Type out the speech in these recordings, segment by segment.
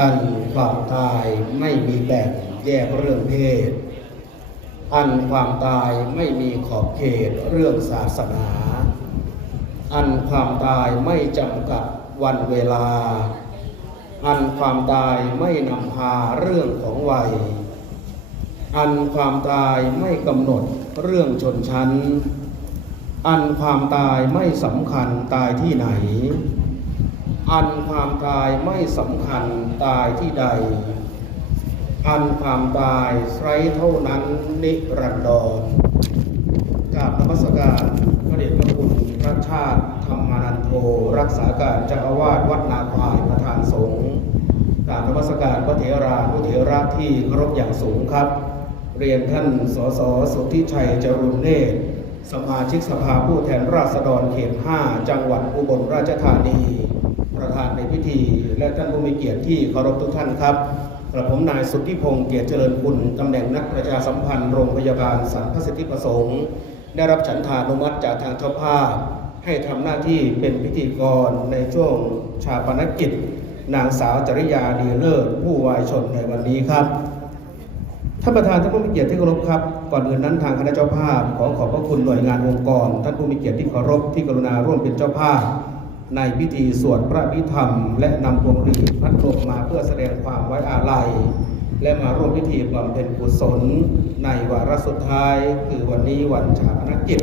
อันความตายไม่มีแบ่งแยกเรื่องเพศ อันความตายไม่มีขอบเขตเรื่องศาสนา อันความตายไม่จำกัดวันเวลา อันความตายไม่นำพาเรื่องของวัย อันความตายไม่กำหนดเรื่องชนชั้น อันความตายไม่สำคัญตายที่ไหน อันความตายไม่สำคัญตายที่ใด อันความตายไร้เท่านั้นนิรันดรกราบนมัสการพระเดชพระคุณพระชาติธรรมานันโทรักษาการเจ้าอาวาสวัดนาควายประธานสงฆ์กราบนมัสการพระเถรานุเถระที่เคารพอย่างสูงครับ เรียนท่านสสสุทธิชัยจรุนเนตรสมาชิกสภาผู้แทนราษฎรเขต 5 จังหวัดอุบลราชธานี ประธานในพิธี และท่านผู้มีเกียรติที่เคารพทุกท่านครับกระผมนายสุทธิพงษ์เกียรติเจริญคุณตำแหน่งนักประชาสัมพันธ์โรงพยาบาลสรรพสิทธิประสงค์ ได้รับฉันทานุมัติจากทางเจ้าภาพ ให้ทำหน้าที่เป็นพิธีกรในช่วงชาปนกิจ นางสาวจริยาดีเลิศผู้วายชนในวันนี้ครับท่านประธานท่านผู้มีเกียรติที่เคารพครับ ก่อนอื่นนั้นทางคณะเจ้าภาพขอขอบพระคุณหน่วยงานองค์กร ท่านผู้มีเกียรติที่เคารพที่กรุณาร่วมเป็นเจ้าภาพ ในพิธีสวดพระพิธรรม และนำพวงหรีดพัดลมมาเพื่อแสดงความไว้อาลัย และมาร่วมพิธีบำเพ็ญกุศล ในวาระสุดท้าย คือวันนี้วันชาปนกิจ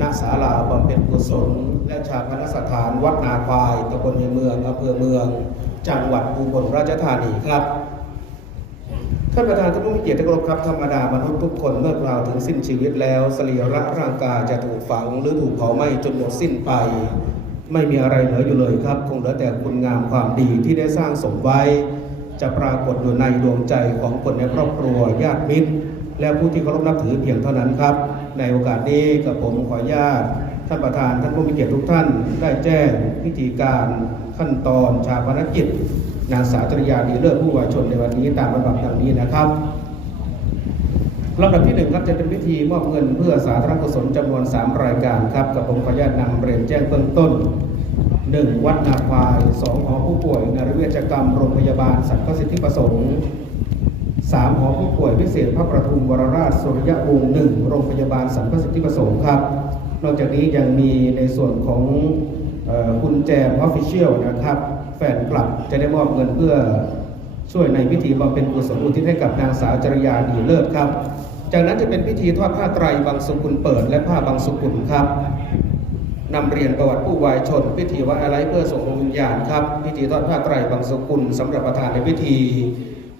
ณศาลาบำเพ็ญกุศล และชาปนสถานวัดนาควายตำบลในเมืองอำเภอเมือง จังหวัดอุบลราชธานีครับท่านประธานท่านผู้มีเกียรติที่เคารพครับธรรมดามนุษย์ทุกคนเมื่อกล่าวถึงสิ้นชีวิตแล้วสรีระร่างกายจะถูกฝังหรือถูกเผาไหม้จนหมดสิ้นไป ไม่มีอะไรเหลืออยู่เลยครับ คงเหลือแต่คุณงามความดีที่ได้สร้างสมไว้ จะปรากฏอยู่ในดวงใจของคนในครอบครัวญาติมิตร และผู้ที่เคารพนับถือเพียงเท่านั้นครับ ในโอกาสนี้กับผมขออนุญาตท่านประธานท่านผู้มีเกียรติทุกท่านได้แจ้งพิธีการขั้นตอนชาปนกิจ นางสาวจริยาดีเลิศผู้วายชนในวันนี้ตามลำดับดังนี้นะครับ ลำดับที่หนึ่งครับจะเป็นพิธีมอบเงินเพื่อสาธารณกุศลจำนวน 3 รายการครับกับผมขออนุญาตนำเรียนแจ้งเบื้องต้น 1. วัดนาควาย2หอผู้ป่วยนรเวชกรรมโรงพยาบาลสัตว์ประสิทธิประสงค์ 3 หอผู้ป่วยพิเศษพระประทุมวรราชสุริยวงศ์1โรงพยาบาลสันประสิทธิประสงค์ครับ นอกจากนี้ยังมีในส่วนของคุณแจมออฟฟิเชียลนะครับ แฟนคลับจะได้มอบเงินเพื่อช่วยในพิธีบำเพ็ญกุศลอุทิศให้กับนางสาวจริยาดีเลิศครับ จากนั้นจะเป็นพิธีทอดผ้าไตรบางสุกุลเปิด และผ้าบางสุกุลครับนำเรียนประวัติผู้วายชน พิธีไว้อะไรเพื่อส่งดวงวิญญาณครับพิธีทอดผ้าไตรบางสุกุลสำหรับประธานในพิธี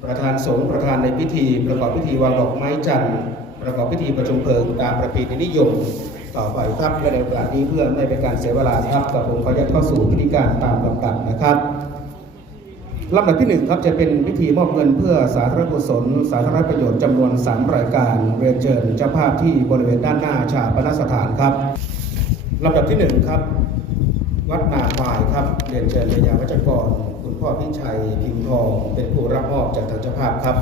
ประธานสงฆ์ประธานในพิธี ประกอบพิธีวางดอกไม้จันทร์ประกอบพิธีประชุมเพลิงตามประเพณีนิยม ต่อไปครับและในโอกาสนี้เพื่อไม่เป็นการเสียเวลาครับกับผมขออนุญาตเข้าสู่พิธีการตามลำดับนะครับ ลำดับที่หนึ่งครับจะเป็นพิธีมอบเงินเพื่อสาธารณกุศล สาธารณประโยชน์จำนวน 3 รายการเรียนเชิญเจ้าภาพที่บริเวณด้านหน้าชาปนสถานครับลำดับที่หนึ่งครับ วัดนาควายครับเรียนเชิญพยาวัจกร คุณพ่อพิชัยพิมพ์ทอง เป็นผู้รับมอบจากทางเจ้าภาพครับ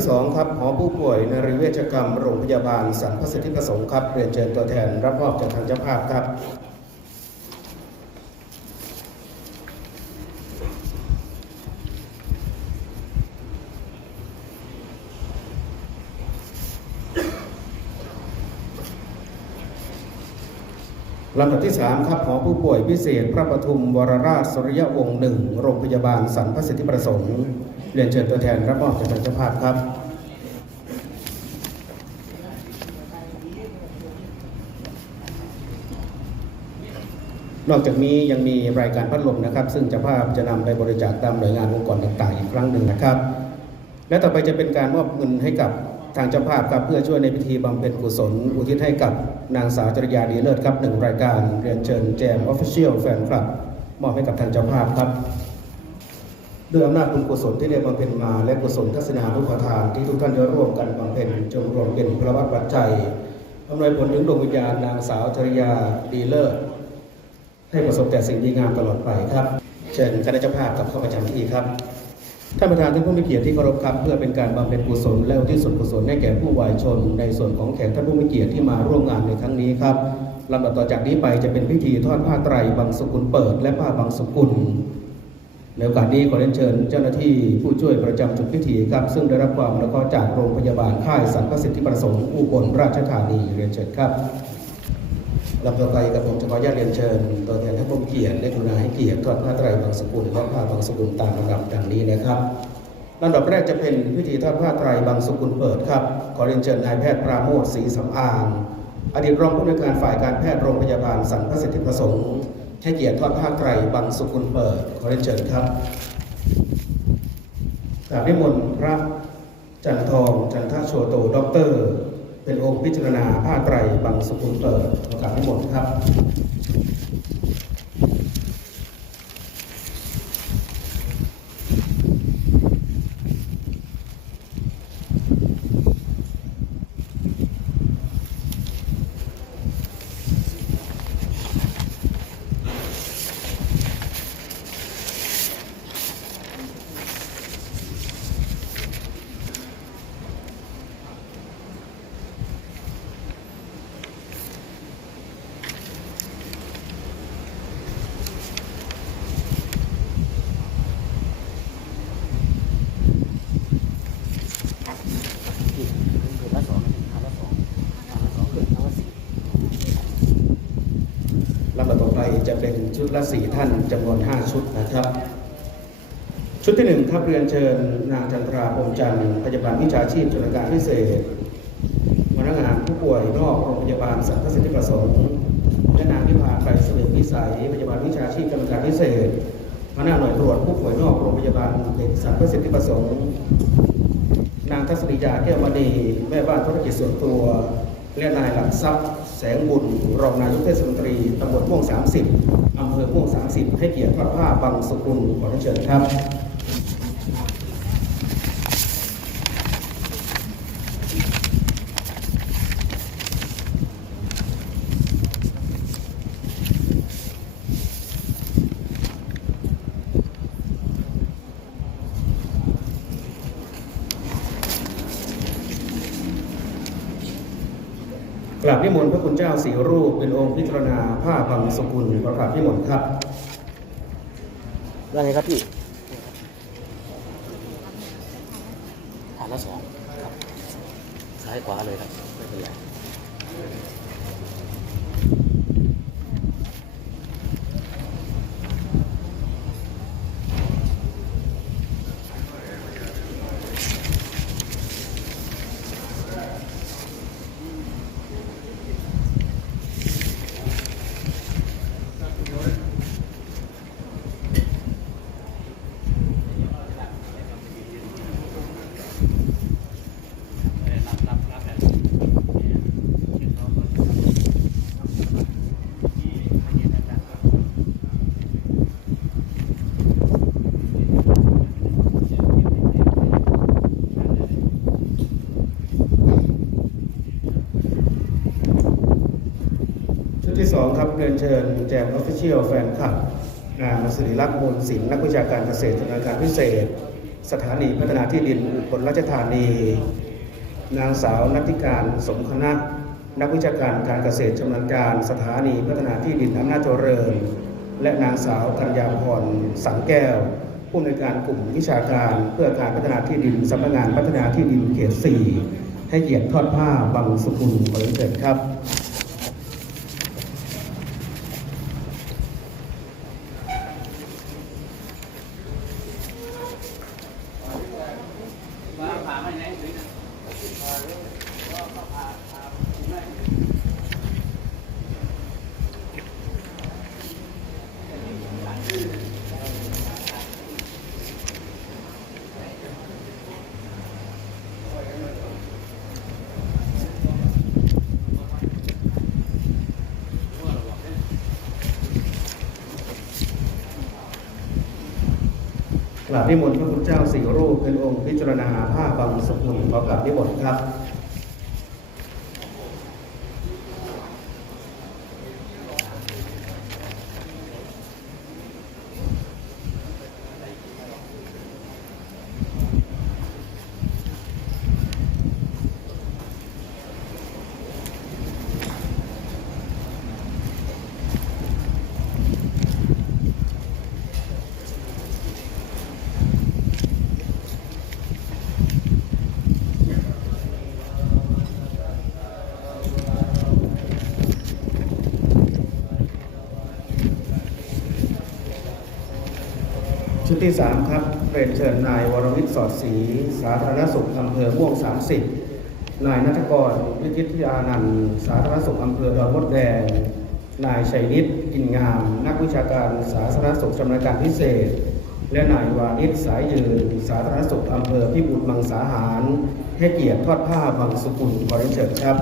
ที่2ครับหอผู้ป่วยนริเวชกรรมโรงพยาบาลสันพสิทธิประสงค์ครับเรียนเชิญตัวแทนรับมอบจากทางเจ้าภาพครับลำดับที่ 3 ครับหอผู้ป่วยพิเศษ พระปทุมวรราชสุริยวงศ์หนึ่งโรงพยาบาลสันพสิทธิประสงค์ เรียนเชิญตัวแทนรับมอบจากทางเจ้าภาพครับนอกจากนี้ยังมีรายการพัดลมนะครับ ซึ่งเจ้าภาพจะนำไปบริจาคตามหน่วยงานองค์กรต่างๆ อีกครั้งหนึ่งนะครับ และต่อไปจะเป็นการมอบเงินให้กับทางเจ้าภาพครับเพื่อช่วยในพิธีบำเพ็ญกุศล อุทิศให้กับนางสาวจริยาดีเลิศครับหนึ่งรายการเรียนเชิญแจมออฟฟิเชียลแฟนคลับมอบให้กับทางเจ้าภาพครับ ด้วยอำนาจบุญกุศลที่ได้บำเพ็ญมาและกุศลทัศนานุปทานที่ทุกท่านได้ร่วมกันบำเพ็ญจงรวมเป็นพระวัตรปัจจัยอำนวยผลถึงดวงวิญญาณนางสาวจริยาดีเลิศให้ประสบแต่สิ่งดีงามตลอดไปครับ เชิญคณะเจ้าภาพกับเข้าประจำที่ครับท่านประธานท่านผู้มีเกียรติที่เคารพครับเพื่อเป็นการบำเพ็ญกุศลและอุทิศส่วนกุศลให้แก่ผู้วายชน ในส่วนของแขกท่านผู้มีเกียรติที่มาร่วมงานในครั้งนี้ครับลำดับต่อจากนี้ไปจะเป็นพิธีทอดผ้าไตรบางสกุลเปิด และผ้าบางสกุล ในโอกาสนี้ขอเรียนเชิญเจ้าหน้าที่ผู้ช่วยประจำจุดพิธีครับ ซึ่งได้รับความอนุเคราะห์จากโรงพยาบาลค่ายสรรพสิทธิประสงค์อุบลราชธานีเรียนเชิญครับลำดับต่อไปกับผมจะขออนุญาตเรียนเชิญตัวแทนท่านผู้เกียรติและกรุณาให้เกียรติทอดผ้าไตรบางสกุลและผ้าบางสกุลตามลำดับดังนี้นะครับลำดับแรกจะเป็นพิธีทอดผ้าไตรบางสกุลเปิดครับขอเรียนเชิญนายแพทย์ปราโมทศรีสำอางอดีตรองผู้อำนวยการฝ่ายการแพทย์โรงพยาบาลสรรพสิทธิประสงค์ ให้เกียรติทอดผ้าไตรบางสุกุลเปิดขอเรียนเชิญครับกราบนิมนต์พระจันทองจันทโชโตด็อกเตอร์ เป็นองค์พิจารณาผ้าไตรบังสุกุลเปิดขอกราบนิมนต์ครับ ลำดับต่อไป จะเป็นชุดละสี่ท่านจำนวน 5 ชุดนะครับ ชุดที่หนึ่งครับเรียนเชิญนางจันทราพรหมจันทร์พยาบาลวิชาชีพชนการพิเศษพนักงานผู้ป่วยนอกโรงพยาบาลสรรพสิทธิประสงค์และนางพิพาไกรเสด็จวิสัยพยาบาลวิชาชีพชนการพิเศษพนักหน่วยตรวจผู้ป่วยนอกโรงพยาบาลเด็กสรรพสิทธิประสงค์นางทัศนียาแก้วมณีแม่บ้านธุรกิจส่วนตัวและนายหลักทรัพย์ แสงบุญรองนายกเทศมนตรีตำบลม่วง 30 อำเภอม่วง 30 ให้เกียรติทอดผ้าบังสกุลขอเชิญครับ ราบนิมนต์พระคุณเจ้าสีรูปเป็นองค์พิจารณาผ้าบังสกุลขอกราบนิมนต์ครับว่าไงครับพี่ฐานละสองครับ ซ้ายขวาเลยครับ ไม่เป็นไร ชุดที่สองครับ เรียนเชิญแจมออฟฟิเชียลแฟนคลับนางสิริลักษ์มูลศิลป์นักวิชาการเกษตรชำนาญการพิเศษ สถานีพัฒนาที่ดินอุบลราชธานี นางสาวนัทธิการสมคณะ นักวิชาการการเกษตรชำนาญการสถานีพัฒนาที่ดินอำนาจเจริญ และนางสาวกัญญาพรสังแก้ว ผู้อำนวยการกลุ่มวิชาการเพื่อการพัฒนาที่ดินสำนักงานพัฒนาที่ดินเขต 4 ให้เกียรติทอดผ้าบังสุกุลเรียนเชิญครับ กราบนิมนต์พระคุณเจ้าสี่รูปเป็นองค์พิจารณาผ้าบางสกุมขอกราบนิมนต์ครับ ค ที่3ครับเรียนเชิญนายวรวิทย์สอดศรีสาธารณสุขอำเภอม่วง30นายนัทกรวิทิตยานันท์สาธารณสุขอำเภอดอนมดแดง นายชัยนิตอินงาม นักวิชาการสาธารณสุขชำนาญการพิเศษ และนายวานิชสายยืน สาธารณสุขอำเภอพิบูลมังสาหารให้เกียรติทอดผ้าบางสุกุลขอเรียนเชิญครับ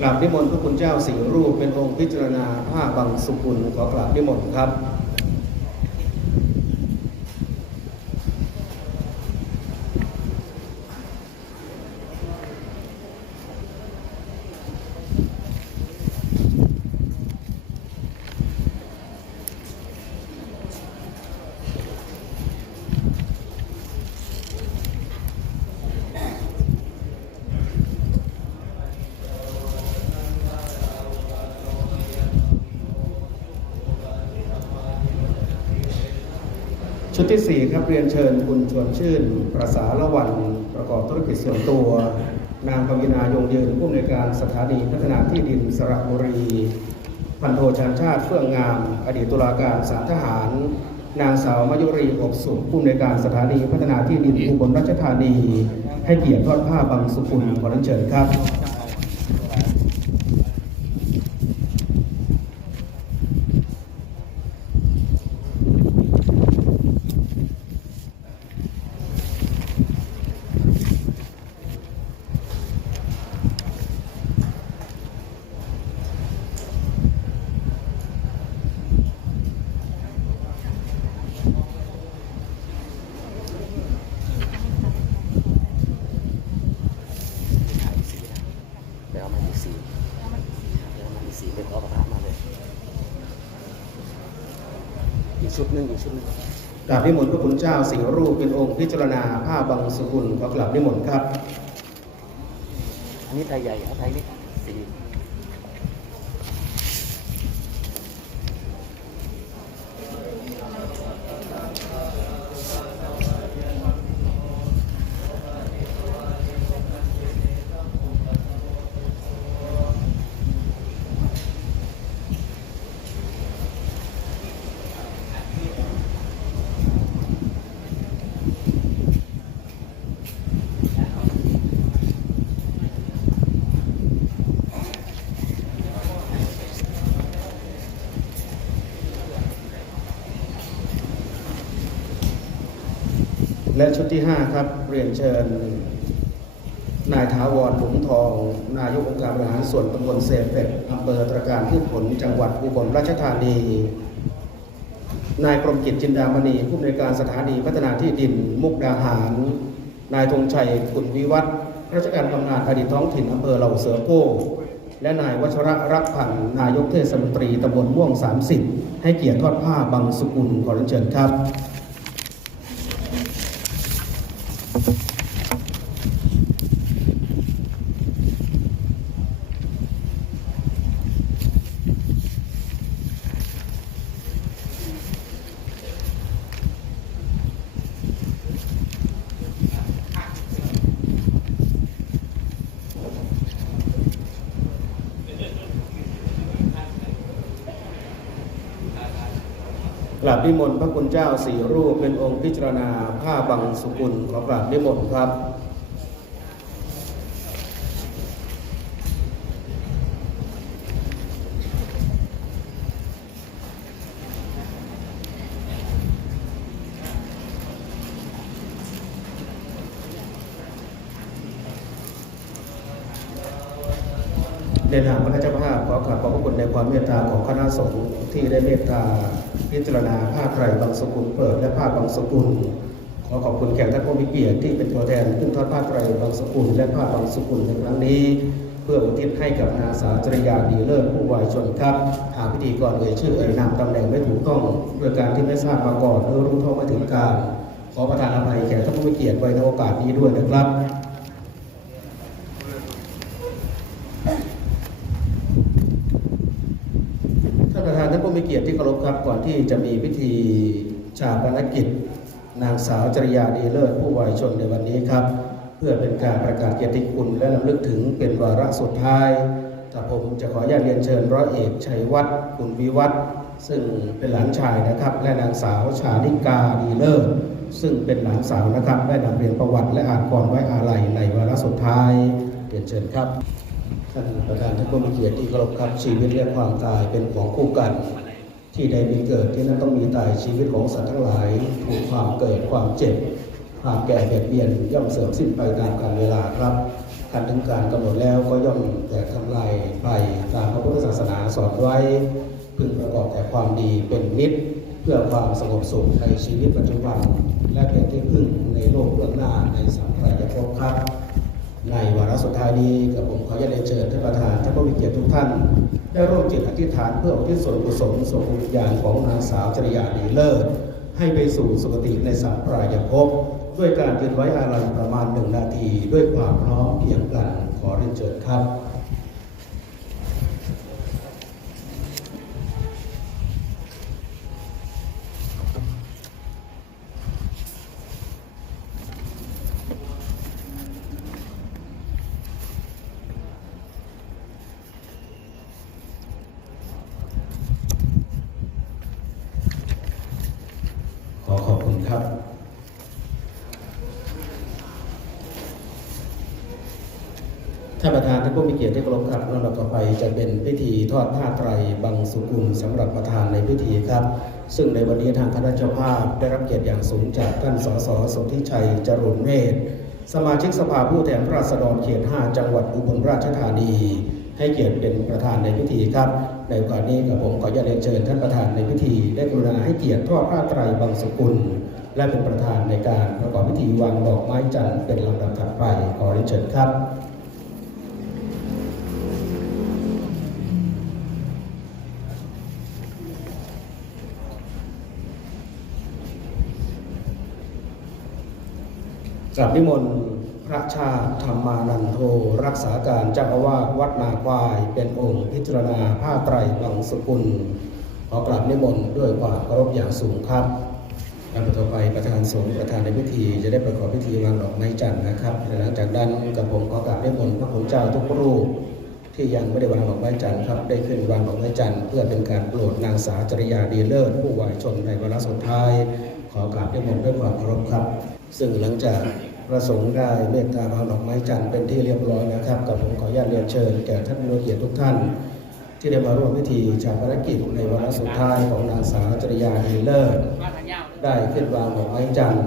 กราบนิมนต์พระคุณ เจ้าสี่รูปเป็นองค์พิจารณาผ้าบางสุกุลขอกราบนิมนต์ครับ ชุดที่ 4 ครับเรียนเชิญคุณ ชื่น ประสาละวัน ประกอบธุรกิจส่วนตัว นางปวินายงยืนผู้อำนวยการสถานีพัฒนาที่ดินสระบุรี พันโทชานชาติเฟื่องงาม อดีตตุลาการสารทหาร นางสาวมายุรีอบสุขผู้อำนวยการสถานีพัฒนาที่ดินอุบลราชธานี ให้เกียรติทอดผ้าบางสุขุลขอรียนเชิญครับ ไปเอามาอีกสีไปเอามาอีกสีไปขอประทานมาเลย อีก ชุดหนึ่งอีกชุดหนึ่งกราบนิมนต์พระคุณเจ้าสี่รูปเป็นองค์พิจารณาผ้าบางสกุลขอกราบนิมนต์ครับ อันนี้ไทยใหญ่ครับไทยเล็กสี และชุดที่ 5 ครับเรียนเชิญ นายถาวรหลุมทอง นายกองค์การบริหารส่วนตำบลเซเป็ดอำเภอตรการพืชผลจังหวัดอุบลราชธานี นายกรมกิจจินดามณีผู้อำนวยการสถานีพัฒนาที่ดินมุกดาหาร นายธงชัยขุนวิวัฒน์ราชการบำนาญอดีตท้องถิ่นอำเภอเหล่าเสือโก้และนายวชระรักพันธ์นายกเทศมนตรีตำบลม่วง 30 ให้เกียรติทอดผ้าบางสุกุลขอรียนเชิญครับ กร นิมนต์พระคุณเจ้าสี่รูปเป็นองค์พิจารณาผ้าบังสุกุลขอกราบนิมนต์ครับ ในนามพระเจ้าภาพขอกราบขอบพระคุณในความเมตตาของคณะสงฆ์ที่ได้เมตตาพิจารณาผ้าไตรบางสกุลเปิดและผ้าบางสกุล ขอขอบคุณแขกท่านผู้มีเกียรติที่เป็นตัวแทนขึ้นทอดผ้าไตรบางสกุลและผ้าบางสกุลในครั้งนี้ เพื่ออุทิศให้กับนาสาจริยาดีเลิศผู้วายชนครับ หาพิธีกรเอ่ยชื่อเอ่ยนามตำแหน่งไม่ถูกต้องโดยการที่ไม่ทราบมาก่อนหรือรู้เท่าไม่ถึงการขอประทานอภัยแก่ท่านผู้มีเกียรติไว้ในโอกาสนี้ด้วยนะครับ ท่านประธานท่านผู้มีเกียรติที่เคารพครับก่อนที่จะมีพิธีชาปนกิจ นางสาวจริยาดีเลิศผู้วายชนในวันนี้ครับ เพื่อเป็นการประกาศเกียรติคุณและลำลึกถึงเป็นวาระสุดท้ายถ้าผมจะขออนุญาตเรียนเชิญร้อยเอกชัยวัฒน์คุณวิวัฒน์ซึ่งเป็นหลานชายนะครับ และนางสาวชาลิกาดีเลิศซึ่งเป็นหลานสาวนะครับ ได้นำเรียนประวัติและอ่านก่อนไว้อาลัยในวาระสุดท้ายเรียนเชิญครับท่านประธานท่านผู้มีเกียรติที่เคารพครับชีวิตและความตายเป็นของคู่กัน ที่ใดมีเกิดที่นั่นต้องมีตายชีวิตของสัตว์ทั้งหลายถูกความเกิดความเจ็บความแก่เบียดเบียนย่อมเสื่อมสิ้นไปตามกาลเวลาครับการถึงการกำหนดแล้วก็ย่อมแต่ทำลายไปตามพระพุทธศาสนาสอนไว้ พึงประกอบแต่ความดีเป็นนิดเพื่อความสงบสุขในชีวิตปัจจุบัน และเป็นที่พึ่งในโลกเบื้องหน้าในสังขารภพครับ ในวาระสุดท้ายนี้กับผมขอจะได้เชิญท่านประธานท่านผู้มีเกียรติทุกท่าน ได้ร่วมจิตอธิษฐานเพื่ออุทิศส่วนกุศลส่งวิญญาณของนางสาวจริยาดีเลิศให้ไปสู่สุคติในสัมปรายภพด้วยการยืนไว้อาลัยประมาณหนึ่งนาที ด้วยความพร้อมเพียงกันขอเรียนเชิญครับ ขอขอบคุณครับ ท่านประธานท่านผู้มี เกียรติที่เคารพครับลำดับต่อไปจะเป็นพิธีทอดผ้าไตรบังสุกุลสำหรับประธานในพิธีครับ ซึ่งในวันนี้ทางคณะเจ้าภาพได้รับเกียรติอย่างสูงจากท่านสสสมทิชัยจรุนเมธสมาชิกสภาผู้แทนราษฎรเขต 5 จังหวัดอุบลราชธานี ให้เกียรติเป็นประธานในพิธีครับ ในโอกาสนี้กับผมขออนุญาตเรียนเชิญท่านประธานในพิธี ได้กรุณาให้เกียรติทอดผ้าไตรบังสุกุล และเป็นประธานในการประกอบพิธีวางดอกไม้จันทร์เป็นลำดับถัดไปขอเรียนเชิญครับ กราบนิมนต์พระชาติธรรมานันโท รักษาการเจ้าอาวาสวัดนาควาย เป็นองค์พิจารณาผ้าไตรบังสกุล ขอกราบนิมนต์ด้วยความเคารพอย่างสูงครับลำดับต่อไปประธานสงฆ์ประธานในพิธี จะได้ประกอบพิธีวางดอกไม้จันทร์นะครับหลังจากนั้นกับผมขอกราบนิมนต์พระคุณเจ้าทุกรูปที่ยังไม่ได้วางดอกไม้จันทร์ครับได้ขึ้นวางดอกไม้จันทร์เพื่อเป็นการโปรดนางสาวจริยาดีเลิศผู้วายชนในวาระสุดท้าย ขอกราบนิมนต์ด้วยความเคารพครับ ซึ่งหลังจาก พระสงฆ์ได้เมตตาวางดอกไม้จันทร์เป็นที่เรียบร้อยนะครับกับผมขออนุญาตเรียนเชิญแก่ท่านผู้เกียรติทุกท่าน ที่ได้มาร่วมพิธีชาปนกิจในวาระสุดท้ายของนางสาวจริยาดีเลิศได้ขึ้นวางดอกไม้จันทร์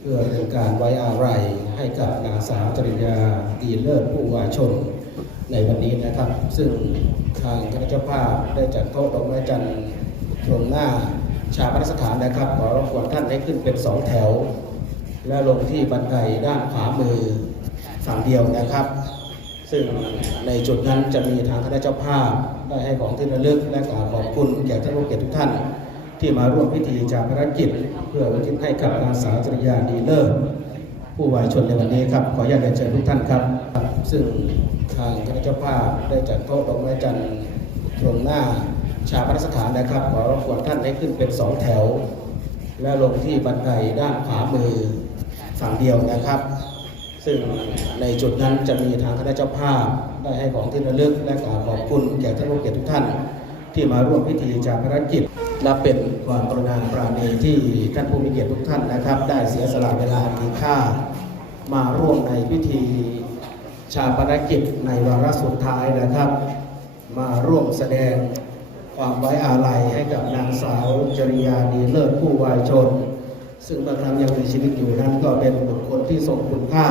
เพื่อเป็นการไว้อาลัยให้กับนางสาวจริยาดีเลิศผู้วายชนในวันนี้นะครับ ซึ่งทางคณะเจ้าภาพได้จัดโต๊ะดอกไม้จันทร์ตรงหน้าชาปนสถานนะครับขอรบกวนท่านให้ขึ้นเป็นสองแถว และลงที่บันไดด้านขวามือฝั่งเดียวนะครับ ซึ่งในจุดนั้นจะมีทางคณะเจ้าภาพได้ให้ของที่ระลึกและกราบขอบคุณแก่ท่านผู้เกียรติทุกท่าน ที่มาร่วมพิธีชาปนกิจ เพื่ออุทิศให้กับนางสาวจริยาดีเลิศผู้วายชนในวันนี้ครับขออนุญาตเชิญทุกท่านครับ ซึ่งทางคณะเจ้าภาพได้จัดโต๊ะดอกไม้จันทร์ตรงหน้าชาปนสถานนะครับ ขอรบกวนท่านให้ขึ้นเป็นสองแถว และลงที่บันไดด้านขวามือ ฝั่งเดียวนะครับ ซึ่งในจุดนั้นจะมีทางคณะเจ้าภาพได้ให้ของที่ระลึกและกราบขอบคุณแก่ท่านผู้เกียรติทุกท่าน ที่มาร่วมพิธีชาปนกิจ และเป็นความกรุณาปราณีที่ท่านผู้มีเกียรติทุกท่านนะครับ ได้เสียสละเวลาอันมีค่า มาร่วมในพิธีชาปนกิจในวาระสุดท้ายนะครับ มาร่วมแสดงความไว้อาลัยให้กับนางสาวจริยาดีเลิศผู้วายชน ซึ่งบางครั้งยังมีชีวิตอยู่นั้นก็เป็นบุคคลที่ทรงคุณค่า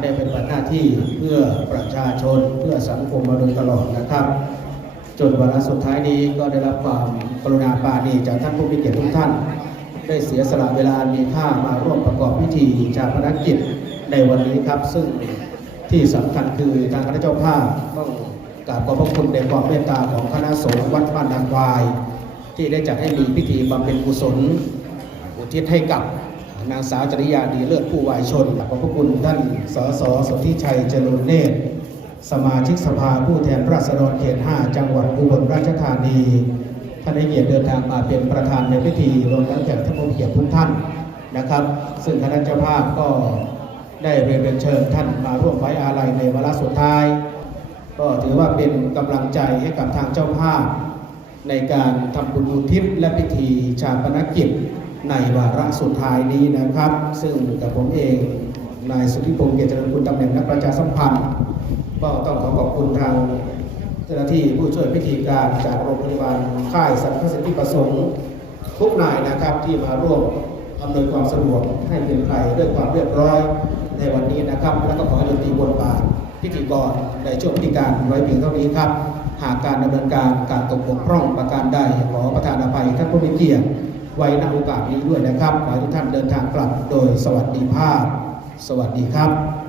ได้เป็นหน้าที่เพื่อประชาชนเพื่อสังคมมาโดยตลอดนะครับ จนวาระสุดท้ายนี้ก็ได้รับความกรุณาปาณีจากท่านผู้มีเกียรติทุกท่าน ได้เสียสละเวลามีค่ามาร่วมประกอบพิธีชาปนกิจในวันนี้ครับ ซึ่งที่สำคัญคือทางคณะเจ้าภาพต้องกราบขอบพระคุณในความเมตตาของคณะสงฆ์วัดบ้านนางควาย ที่ได้จัดให้มีพิธีบำเพ็ญกุศล อุทิศให้กับนางสาวจริยาดีเลิศผู้วายชนขอบพระคุณท่านสสสนธิชัยเจริญเนตร สมาชิกสภาผู้แทนราษฎรเขต 5 จังหวัดอุบลราชธานี ท่านได้เกียรติเดินทางมาเป็นประธานในพิธีรวมทั้งแขกท่านผู้เกียรติทุกท่านนะครับ ซึ่งคณะเจ้าภาพก็ได้เรียนเชิญท่านมาร่วมไว้อาลัยในวาระสุดท้าย ก็ถือว่าเป็นกำลังใจให้กับทางเจ้าภาพ ในการทำบุญอุทิศและพิธีชาปนกิจ ในวาระสุดท้ายนี้นะครับ ซึ่งกับผมเองนายสุทธิพงศ์เกียรติเจรคุณตำแหน่งนักประชาสัมพันธ์ก็ต้องขอขอบคุณทางเจ้าหน้าที่ผู้ช่วยพิธีการจากโรงพยาบาลค่ายสรรพสิทธิประสงค์ทุกนายนะครับที่มาร่วมอำนวยความสะดวกให้เป็นไปด้วยความเรียบร้อยในวันนี้นะครับ แล้วก็ขอให้ดนตรีบทบาทพิธีกรในช่วงพิธีการไว้เพียงเท่านี้ครับ หากการดำเนินการการตกบกพร่องประการใดขอประทานอภัยท่านผู้มีเกียรติ ไว้ณโอกาสนี้ด้วยนะครับ ขอให้ทุกท่านเดินทางกลับโดยสวัสดีภาพ สวัสดีครับ